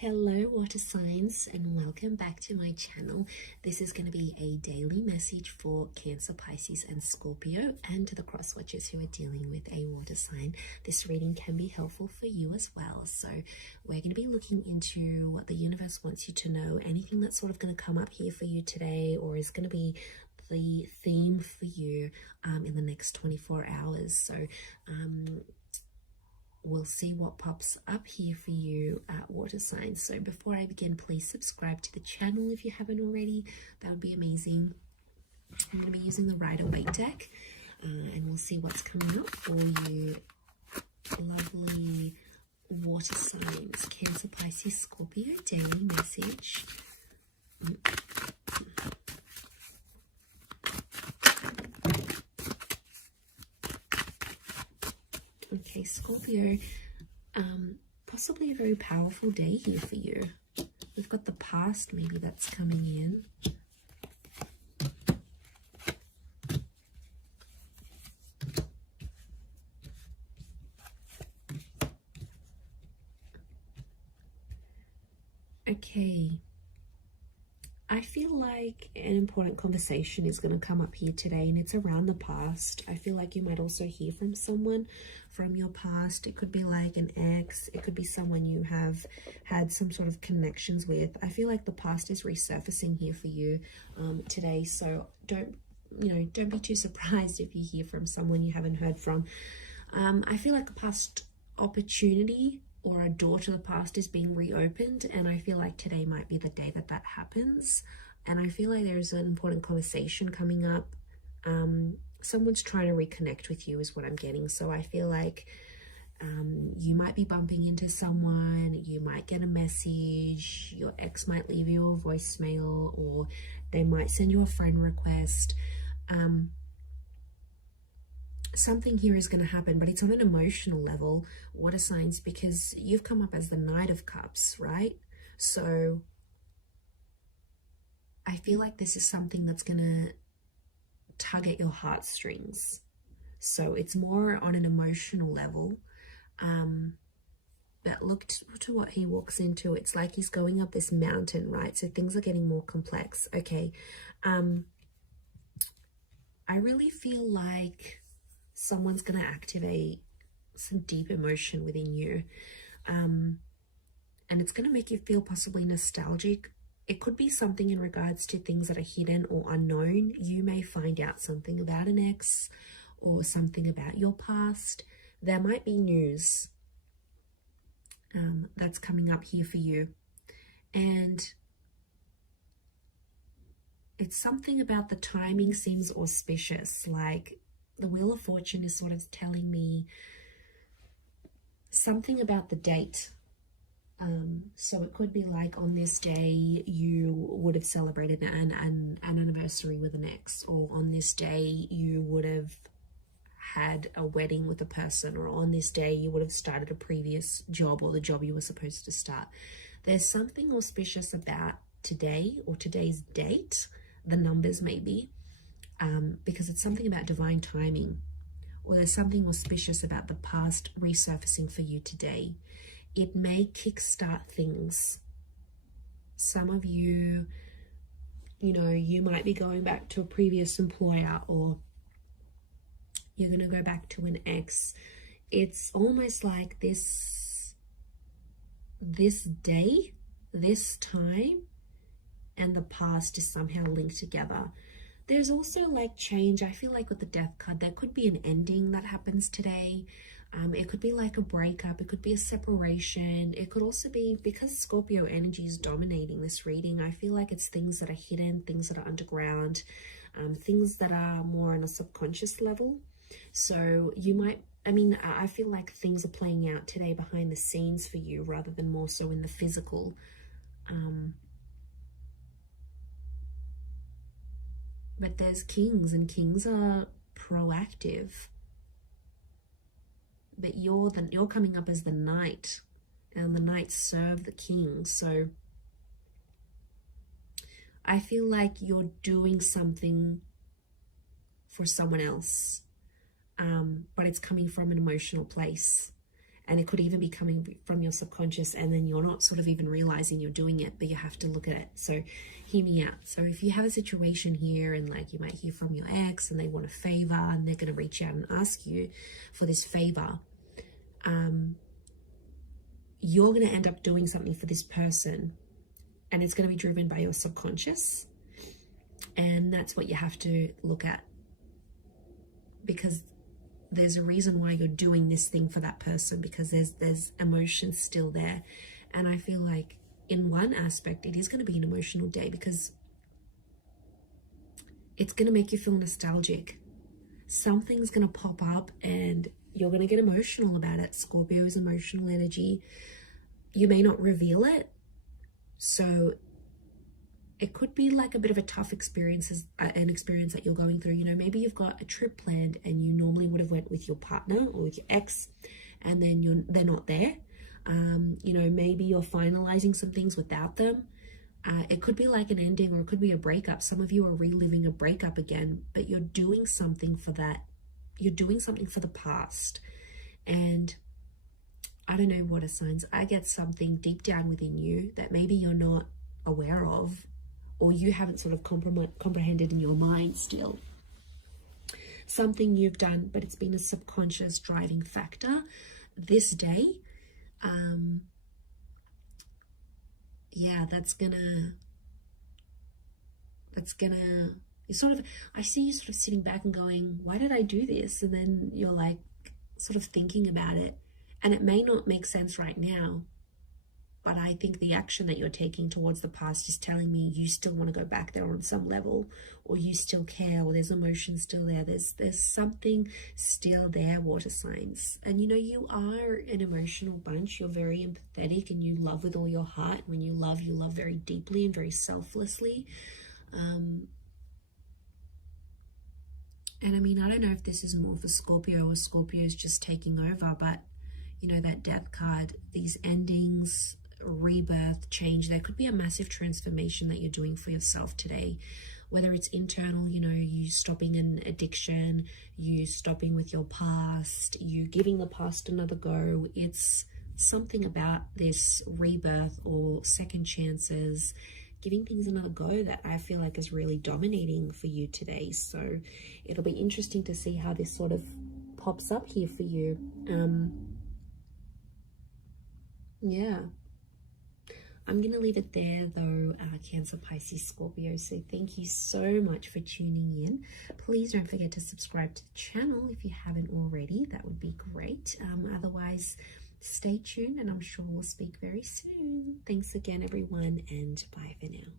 Hello water signs, and welcome back to my channel. This is going to be a daily message for Cancer, Pisces and Scorpio, and to the cross watchers who are dealing with a water sign. This reading can be helpful for you as well. So we're going to be looking into what the universe wants you to know, anything that's sort of going to come up here for you today, or is going to be the theme for you in the next 24 hours. So we'll see what pops up here for you, water signs. So before I begin, please subscribe to the channel if you haven't already. That would be amazing. I'm going to be using the Rider-Waite deck, and we'll see what's coming up for you, lovely water signs. Cancer, Pisces, Scorpio, daily message. Okay, Scorpio, possibly a very powerful day here for you. We've got the past maybe that's coming in. Okay. I feel like an important conversation is going to come up here today, and it's around the past. I feel like you might also hear from someone from your past. It could be like an ex. It could be someone you have had some sort of connections with. I feel like the past is resurfacing here for you today. So don't be too surprised if you hear from someone you haven't heard from. I feel like a past opportunity or a door to the past is being reopened, and I feel like today might be the day that that happens. And I feel like there's an important conversation coming up. Someone's trying to reconnect with you is what I'm getting. So I feel like you might be bumping into someone, you might get a message, your ex might leave you a voicemail, or they might send you a friend request. Something here is going to happen, but it's on an emotional level, water signs, because you've come up as the Knight of Cups, right? So I feel like this is something that's going to tug at your heartstrings. So it's more on an emotional level. But look to what he walks into. It's like he's going up this mountain, right? So things are getting more complex. Okay. I really feel like someone's going to activate some deep emotion within you. And it's going to make you feel possibly nostalgic. It could be something in regards to things that are hidden or unknown. You may find out something about an ex or something about your past. There might be news that's coming up here for you. And it's something about the timing seems auspicious. Like the Wheel of Fortune is sort of telling me something about the date. So it could be like on this day you would have celebrated an anniversary with an ex, or on this day you would have had a wedding with a person, or on this day you would have started a previous job or the job you were supposed to start. There's something auspicious about today or today's date, the numbers maybe, because it's something about divine timing, or there's something auspicious about the past resurfacing for you today. It may kickstart things. Some of you, you might be going back to a previous employer, or you're going to go back to an ex. It's almost like this day, this time, and the past is somehow linked together. There's also like change. I feel like with the Death card, there could be an ending that happens today. It could be like a breakup. It could be a separation. It could also be, because Scorpio energy is dominating this reading, I feel like it's things that are hidden, things that are underground, things that are more on a subconscious level. So you might, I feel like things are playing out today behind the scenes for you rather than more so in the physical. But there's kings, and kings are proactive. But you're coming up as the knight, and the knights serve the king. So I feel like you're doing something for someone else, but it's coming from an emotional place. And it could even be coming from your subconscious, and then you're not sort of even realizing you're doing it, but you have to look at it. So hear me out. So if you have a situation here, and like you might hear from your ex and they want a favor, and they're going to reach out and ask you for this favor, you're going to end up doing something for this person, and it's going to be driven by your subconscious. And that's what you have to look at, because there's a reason why you're doing this thing for that person, because there's emotions still there. And I feel like in one aspect it is going to be an emotional day, because it's going to make you feel nostalgic. Something's going to pop up and you're going to get emotional about it. Scorpio is emotional energy. You may not reveal it, so it could be like a bit of a tough experience, an experience that you're going through. You know, maybe you've got a trip planned and you normally would have went with your partner or with your ex, and then they're not there. You know, maybe you're finalizing some things without them. It could be like an ending, or it could be a breakup. Some of you are reliving a breakup again, but you're doing something for that. You're doing something for the past. And I don't know, water signs, I get something deep down within you that maybe you're not aware of, or you haven't sort of comprehended in your mind still. Something you've done, but it's been a subconscious driving factor this day. Yeah, that's gonna, you sort of, I see you sort of sitting back and going, why did I do this? And then you're like sort of thinking about it, and it may not make sense right now, but I think the action that you're taking towards the past is telling me you still want to go back there on some level, or you still care, or there's emotion still there. There's something still there, water signs. And you know, you are an emotional bunch. You're very empathetic and you love with all your heart. When you love very deeply and very selflessly. And I mean, I don't know if this is more for Scorpio, or Scorpio is just taking over, but you know, that death card, these endings, rebirth, change, there could be a massive transformation that you're doing for yourself today, whether it's internal, you know, you stopping an addiction, you stopping with your past, you giving the past another go. It's something about this rebirth or second chances, giving things another go, that I feel like is really dominating for you today. So it'll be interesting to see how this sort of pops up here for you. Yeah, I'm going to leave it there though, Cancer, Pisces, Scorpio. So thank you so much for tuning in. Please don't forget to subscribe to the channel if you haven't already. That would be great. Otherwise, stay tuned, and I'm sure we'll speak very soon. Thanks again, everyone, and bye for now.